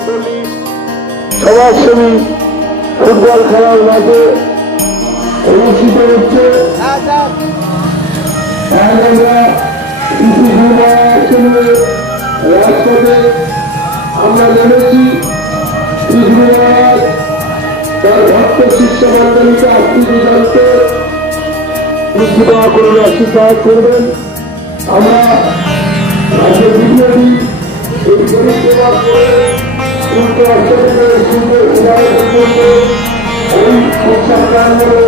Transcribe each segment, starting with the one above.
মন্ডলী সমাজসেবী ফুটবল খেলার মাঠে অনুষ্ঠিত হচ্ছে। রাজপথে আমরা নেমেছি তার ভক্ত শিষ্য মন্ডলীকে আত্মীয় জানতে করুন, আশীর্বাদ করবেন। আমরা রাজ্যের বিজেপি এই পরিষেবা করে এই শিক্ষা প্রাঙ্গণে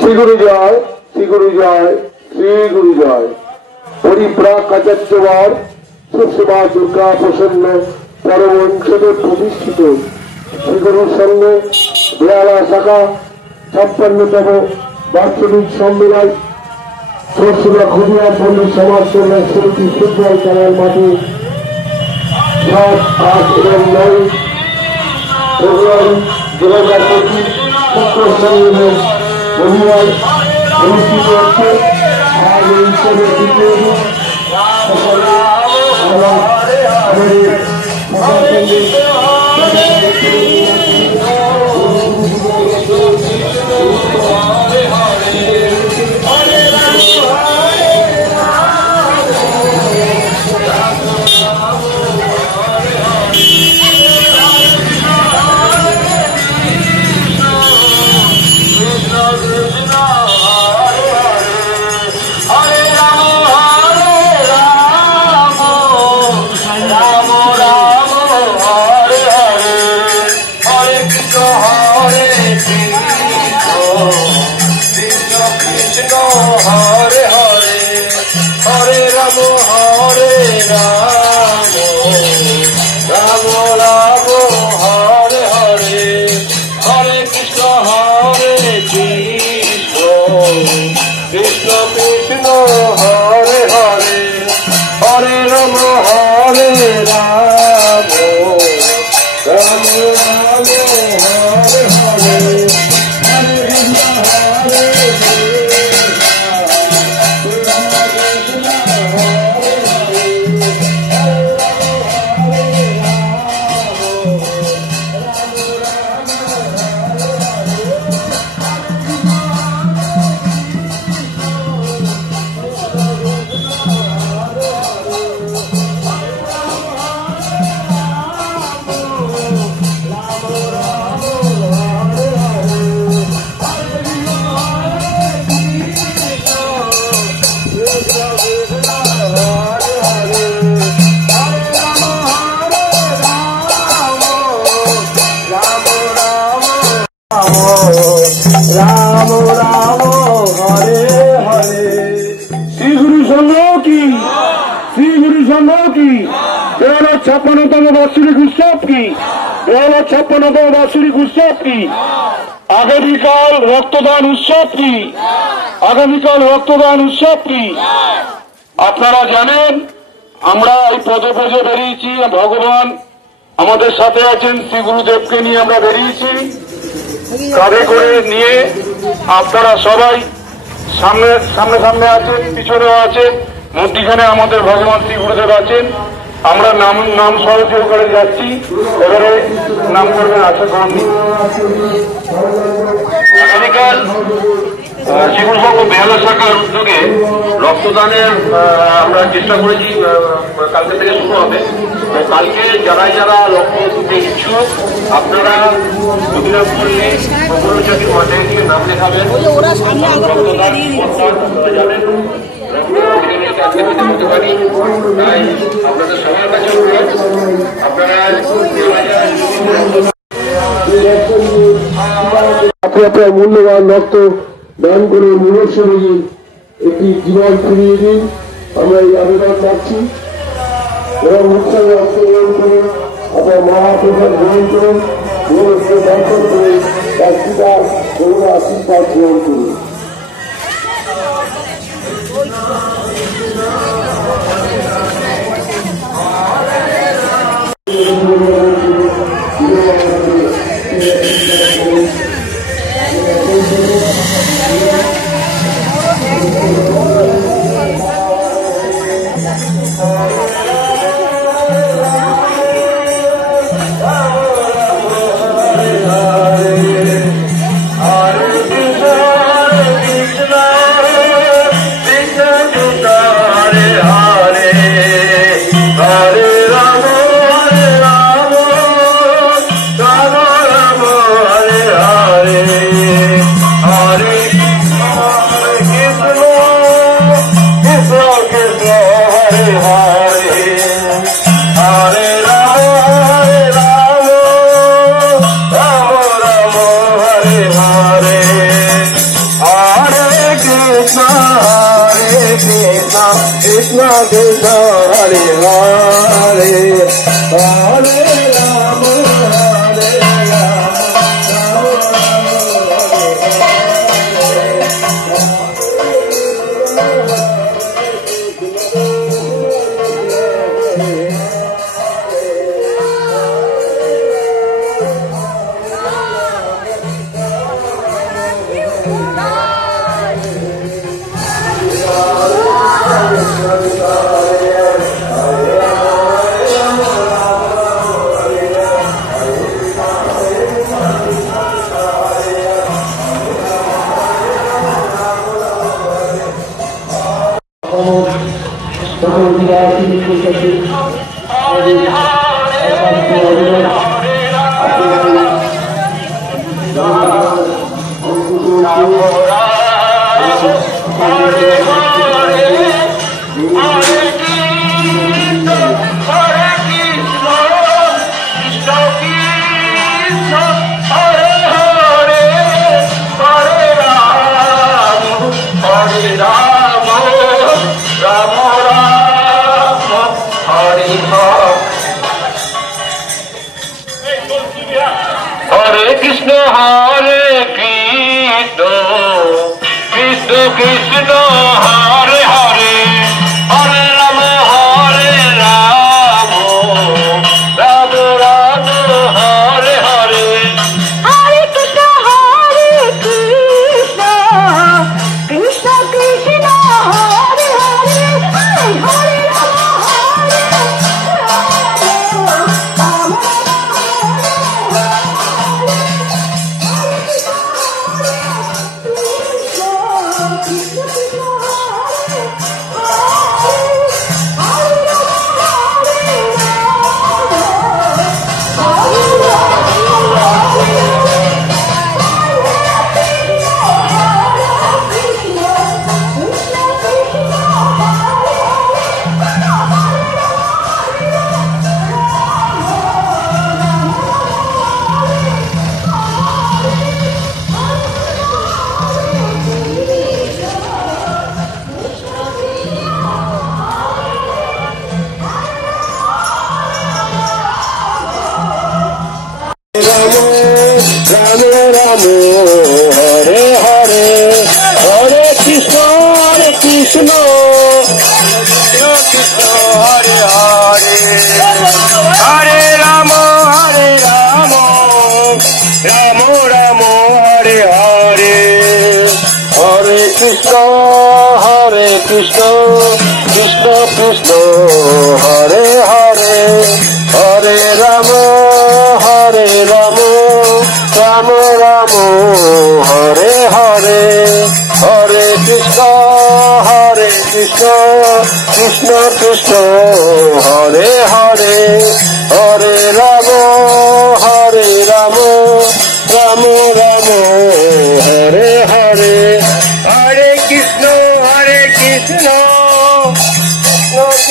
শ্রী গুরু জয়, শ্রী গুরু জয়, শ্রী গুরু জয়। পরিপ্রাক আচার্যবার সুষমা দুর্গা প্রসন্ন পরমংশদেব প্রতিষ্ঠিত শ্রী গুরুর সঙ্গে বেহালা শাখা 56তম বার্ষিক সম্মেলন চরসুরা খুদিয়া পল্লী সমাজ কল্যাণ সমিতি ফুটবল খেলার মাঠে 7, 8 এবং 9 ফেব্রুয়ারি 2025 শুক্র শনিবার রবিবার অনুষ্ঠিত হচ্ছে। আজ এই উৎসবের দ্বিতীয় দিন সকলে हरे हरे हरे राम राम राम हरे हरे हरे कृष्ण कृष्ण कृष्ण हरे हरे हरे राम राम हरे हरे राम राम हरे हरे। श्री गुरु संघ की, श्री गुरु संघ की 56তম বার্ষিক উৎসব की 56তম বার্ষিক উৎসব की আগামীকাল রক্তদান উৎসব की আগামীকাল রক্তদান উৎসব की আপনারা জানেন আমরা এই পদে পদে বেরিয়েছি। ভগবান আমাদের সাথে আছেন, শ্রী গুরুদেবকে নিয়ে আমরা বেরিয়েছি কাঁধে করে নিয়ে। আপনারা সবাই সামনে সামনে সামনে আছেন, পিছনেও আছেন, মধ্যিখানে আমাদের ভগবান শ্রী গুরুদেব আছেন। আমরা নাম সহযোগ করে যাচ্ছি। এবারে নাম করবেন আশা করেননি। আগামীকাল শিবুর সংঘ বেহালা শাখার উদ্যোগে রক্তদানের আমরা চেষ্টা করেছি, কালকে থেকে শুরু হবে। কালকে যারা যারা রক্ত দিতে ইচ্ছুক আপনারা গোপীনাথপল্লী চাকরির মাঠে গিয়ে নাম লেখাবেন। যাবেন হতে পারি, তাই আপনাদের সবার কাছে অনুরোধ আপনারা আপনি আপনার মূল্যবান রক্ত দান করে মুমূর্ষু একটি জীবন ফিরিয়ে দিন, আমরা এই আবেদন রাখছি এবং উৎসবে অংশগ্রহণ করুন, আপনার মহাপ্রসাদ গ্রহণ করুন, গুরুকে দর্শন করে তার পিতা করুণা আশীর্বাদ গ্রহণ করুন। Krishna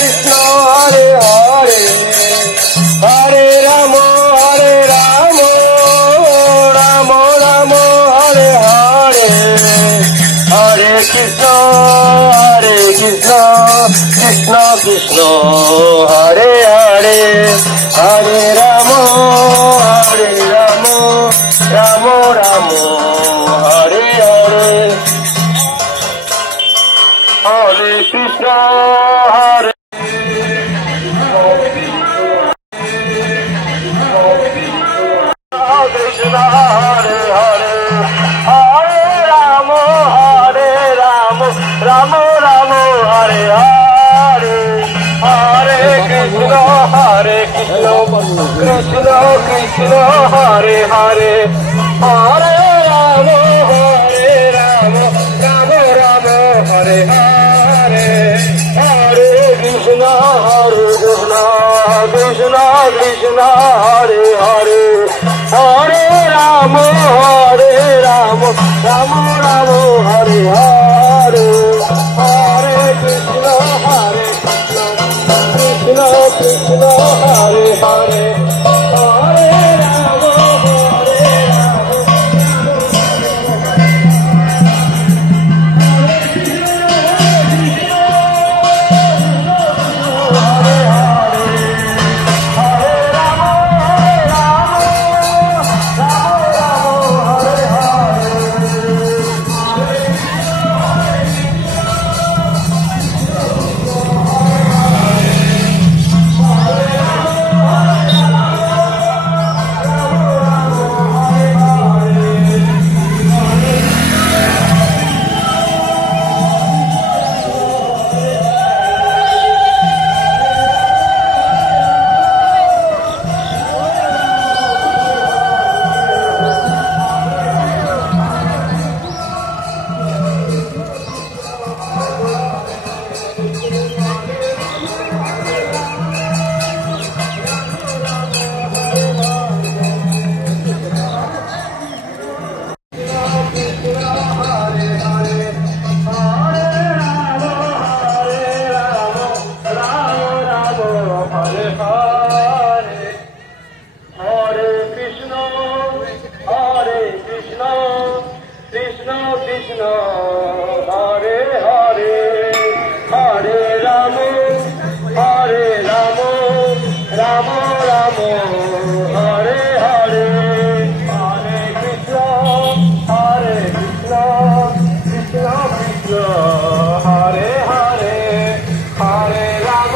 Krishna Hare Hare Hare Rama Hare Hare Krishna Krishna Hare Hare Hare Ram Ram Ram Hare Hare Hare Krishna হরে কৃষ্ণ হরে হরে হরে রাম রাম রাম হরে হরে হরে কৃষ্ণ কৃষ্ণ কৃষ্ণ হরে হরে হরে রাম রাম রাম হরে হরে হরে কৃষ্ণ কৃষ্ণ কৃষ্ণ হরে হরে হরে রাম রাম রাম হরে হরে হরে কৃষ্ণ কৃষ্ণ কৃষ্ণ হরে হরে হরে রাম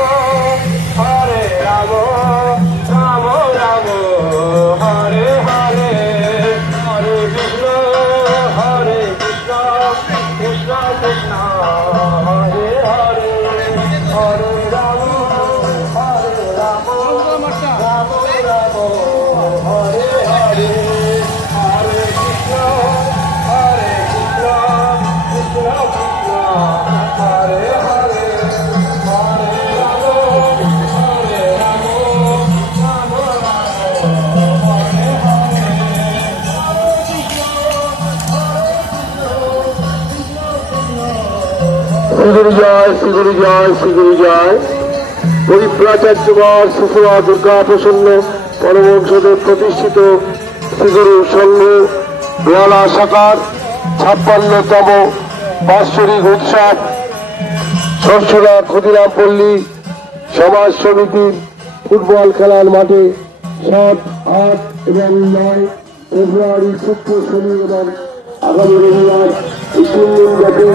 পরিপ্রাচার্যবর শিশুয়া দুর্গা প্রসন্ন পরমহংসদেব প্রতিষ্ঠিত শ্রীগুরু সংঘ বেহালা শাখার 56তম বাৎসরিক উৎসব সরসরা ক্ষুদিরাম পল্লী সমাজ সমিতির ফুটবল খেলার মাঠে 7, 8 এবং 9 ফেব্রুয়ারি শুক্র শনি এবং আগামী রবিবার এই 3 দিন ব্যাপী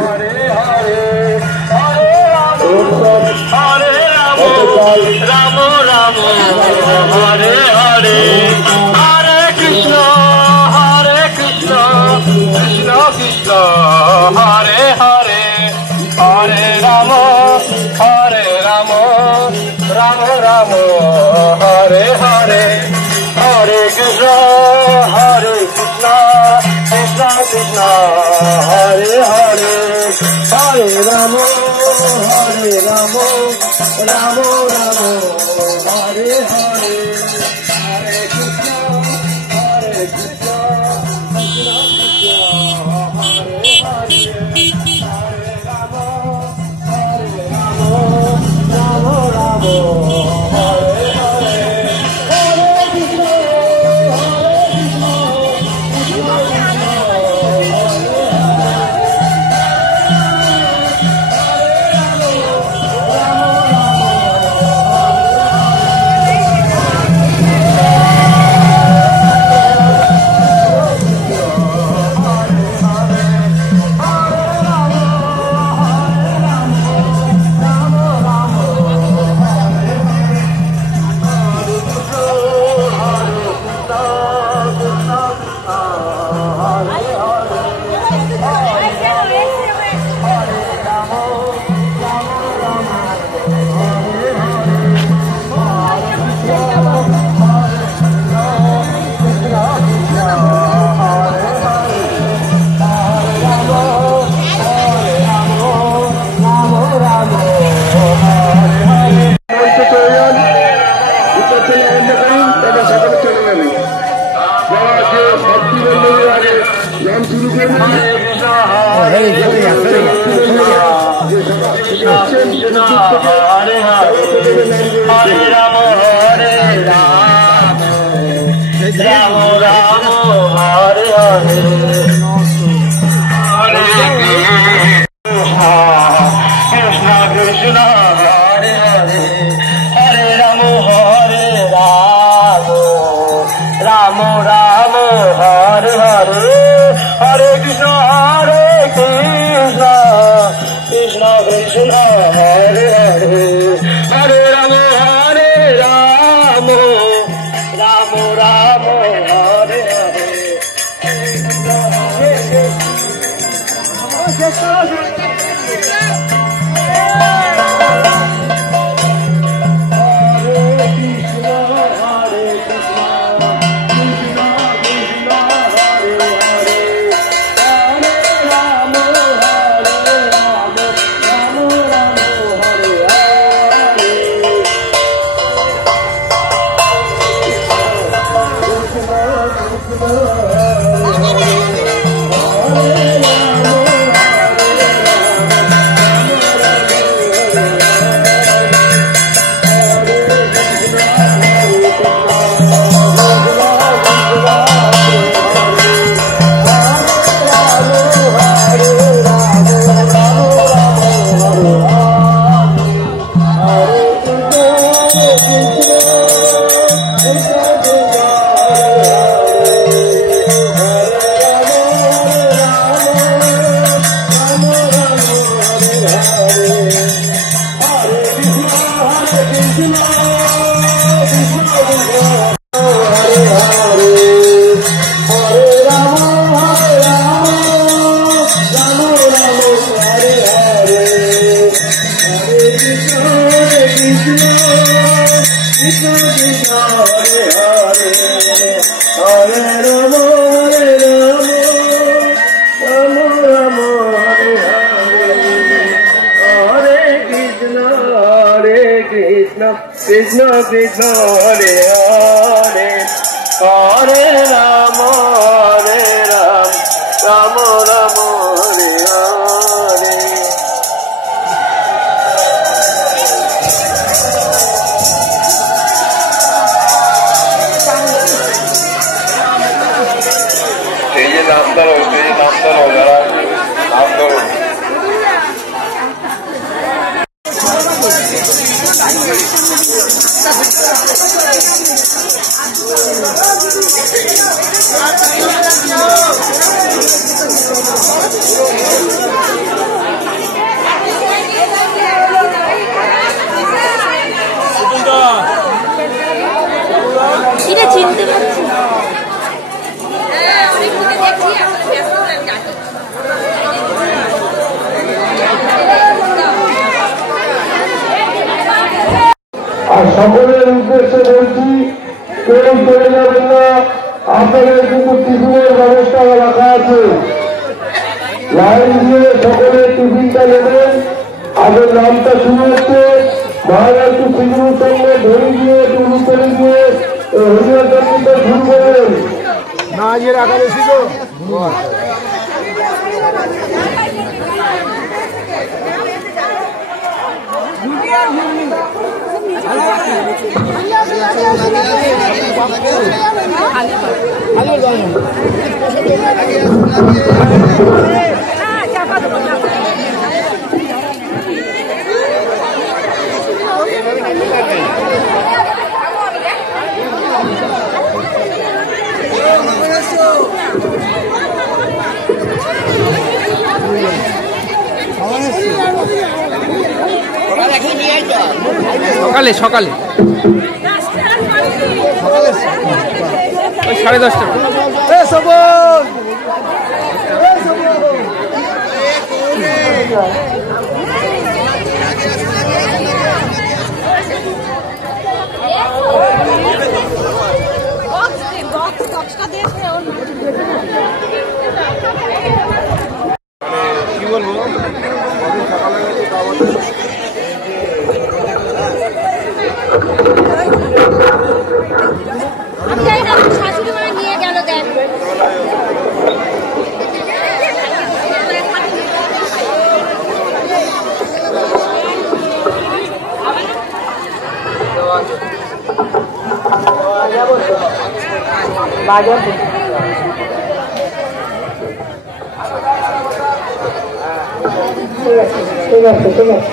Ram Ram Hare Hare Hare Krishna Krishna Krishna Hare Hare Hare Ram Ram Ram Hare Hare Hare Krishna Krishna Krishna Hare Hare Hare Ram Ram Ram Hare Hare Hare Krishna Krishna Krishna Hare Hare Hare Ram Ram Ram Hare Hare Hare Krishna Ram Krishna Krishna Hare Hare Hare Rama Rama Rama Hare Hare সেই যে নাম ধরো যারা নাম ধরো এটা চিনতে পারছি আর সকলের উদ্দেশ্যে বলছি কেউ চলে যাবেন না, আপনাদের কিন্তু টিফিনের ব্যবস্থা রাখা আছে। লাইন দিয়ে সকলে টিফিনটা নেবেন। আগের নামটা শুরু হচ্ছে, ভাইরা একটু সিঁদুর সঙ্গে ধরে দিয়ে টুরু করে দিয়ে হরিয়ার যাত্রীটা শুরু করবেন। না আজকে রাখা বেশি তো সকালে সকালে ওই 10:30 কি বলবো শাশুড়ি মানে নিয়ে গেল দেখ বাজার ঠিক আছে ঠিক আছে